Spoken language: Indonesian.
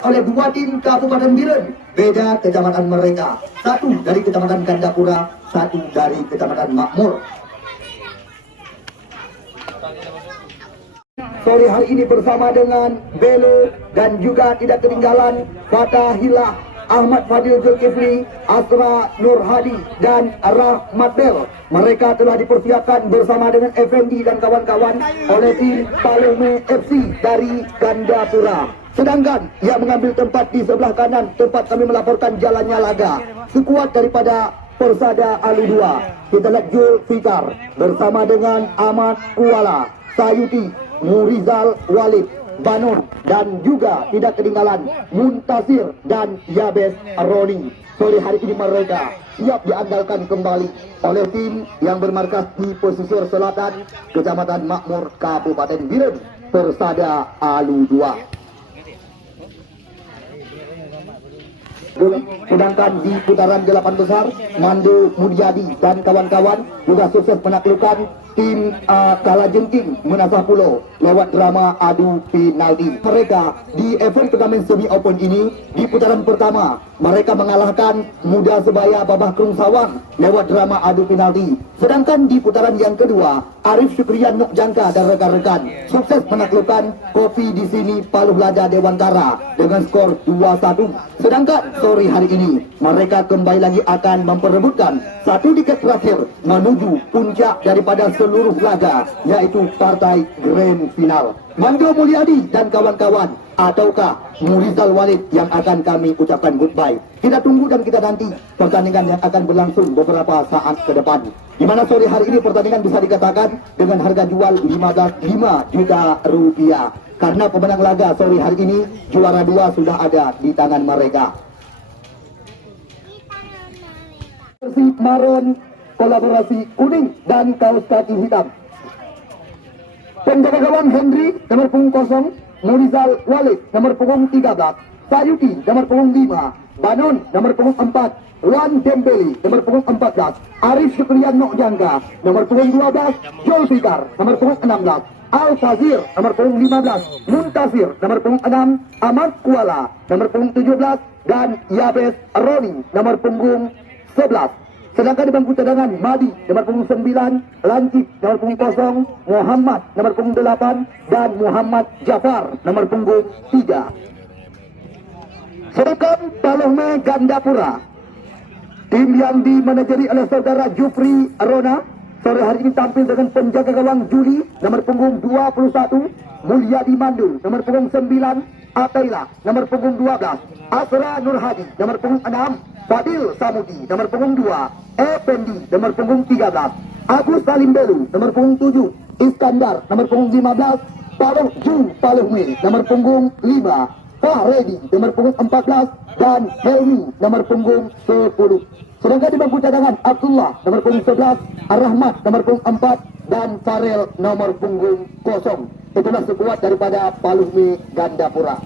oleh dua tim Kabupaten Biren, beda kecamatan mereka. Satu dari kecamatan Gandapura, satu dari kecamatan Makmur. Sore hari ini bersama dengan Belo dan juga tidak ketinggalan Fatahillah, Ahmad Fadil Zulkifli, Asra Nur Hadi dan Rahmat Bel. Mereka telah dipersiapkan bersama dengan Effendi dan kawan-kawan oleh tim Palome FC dari Gandapura. Sedangkan yang mengambil tempat di sebelah kanan, tempat kami melaporkan jalannya laga, sekuat daripada Persada Alu 2. Kita lihat Jul Fikar bersama dengan Ahmad Kuala, Sayuti, Murizal Walid, Banon, dan juga tidak ketinggalan Muntasir dan Yabes Roni. Sore hari ini mereka siap diandalkan kembali oleh tim yang bermarkas di pesisir selatan Kecamatan Makmur, Kabupaten Biren, Persada Alu 2. Sedangkan di putaran 8 besar, Mando Mudyadi dan kawan-kawan juga sukses menaklukkan tim Kalajengking Menasah Pulau lewat drama adu penalti. Mereka di event turnamen semi open ini di putaran pertama mereka mengalahkan Muda Sebaya Babah Krung Sawang lewat drama adu penalti. Sedangkan di putaran yang kedua, Arif Syukrian Nuk Jangka dan rekan-rekan sukses menaklukkan Kopi di sini Paluh Lada Dewantara dengan skor 2-1. Sedangkan sore hari ini mereka kembali lagi akan memperebutkan satu tiket terakhir menuju puncak daripada seluruh laga, yaitu partai Grand Final. Mando Mulyadi dan kawan-kawan ataukah Murizal Walid yang akan kami ucapkan goodbye. Kita tunggu dan kita nanti pertandingan yang akan berlangsung beberapa saat ke depan, di mana sore hari ini pertandingan bisa dikatakan dengan harga jual 5 juta rupiah. Karena pemenang laga sore hari ini, juara 2 sudah ada di tangan mereka. Persib Maron kolaborasi kuning dan kaos kaki hitam. Penjaga gawang Henry nomor punggung 0, Murizal Walid nomor punggung 13, Sayuti nomor punggung 5, Banon nomor punggung 4, Wan Dembele nomor punggung 14, Arif Syukrian Nok Jangka nomor punggung 12, Jol Fikar nomor punggung 16, Al Fazir nomor punggung 15, Muntasir nomor punggung 6, Ahmad Kuala nomor punggung 17, dan Yabes Roni nomor punggung 11. Sedangkan di bangku cadangan, Madi nomor punggung 9, Lancip nomor punggung 0, Muhammad nomor punggung 8, dan Muhammad Jafar nomor punggung 3. Sedangkan Palome Gandapura, tim yang dimanajeri oleh saudara Jufri Rona, sore hari ini tampil dengan penjaga gawang Juli nomor punggung 21, Mulyadi Mandu nomor punggung 9, Ataila nomor punggung 12, Asra Nur Hadi nomor punggung 6, Fadil Samudi nomor punggung 2, Effendi nomor punggung 13, Agus Salim Belu nomor punggung 7, Iskandar nomor punggung 15, Paluh Ju Paluhme nomor punggung 5, Fahredi nomor punggung 14, dan Helmi nomor punggung 10. Sedangkan di bangku cadangan, Abdullah nomor punggung 11, Ar-Rahmat nomor punggung 4, dan Farel nomor punggung 0. Itulah sekuat daripada Paluhme Gandapura.